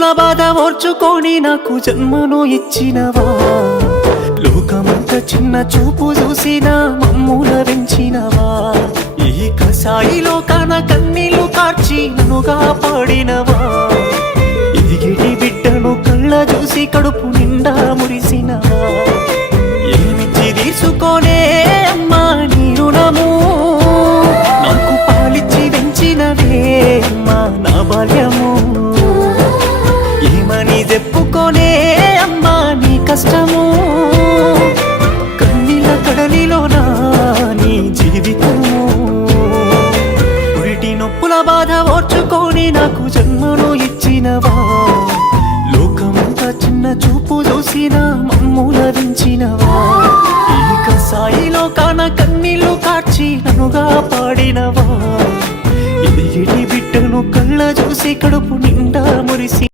నొప్పుల బాధ ఓర్చుకొని నాకు జన్మను ఇచ్చినవా, లోకమంత చిన్న చూపు చూసిన మమ్ముల పెంచినవా, ఈ కసాయి లోకాన కన్నీళ్లు కార్చి నన్నుగా పాడినవా, ఎదిగిటి బిడ్డను కళ్ళ చూసి కడుపు నిండా మురిసినవా, ఏమిచ్చి తీసుకోనే అమ్మా నీ రుణము, నాకు పాలిచ్చి పెంచినవే అమ్మా నా బాల్యము, ఏమని చెప్పుకోనే అమ్మా నీ కష్టము, కన్నీళ్ళ కడలిలోనా నీ జీవితము, పురిటి నొప్పుల బాధ ఓర్చుకొని నాకు జన్మను ఇచ్చినవా, లోకమంతా చిన్న చూపు చూసిన మమ్ముల పెంచినవా, ఈ కసాయిలో కాన కన్నీళ్లు కార్చి నన్నుగా పాడినవా, ఎదిగిటి బిడ్డను కళ్ళ చూసి కడుపు నిండా మురిసి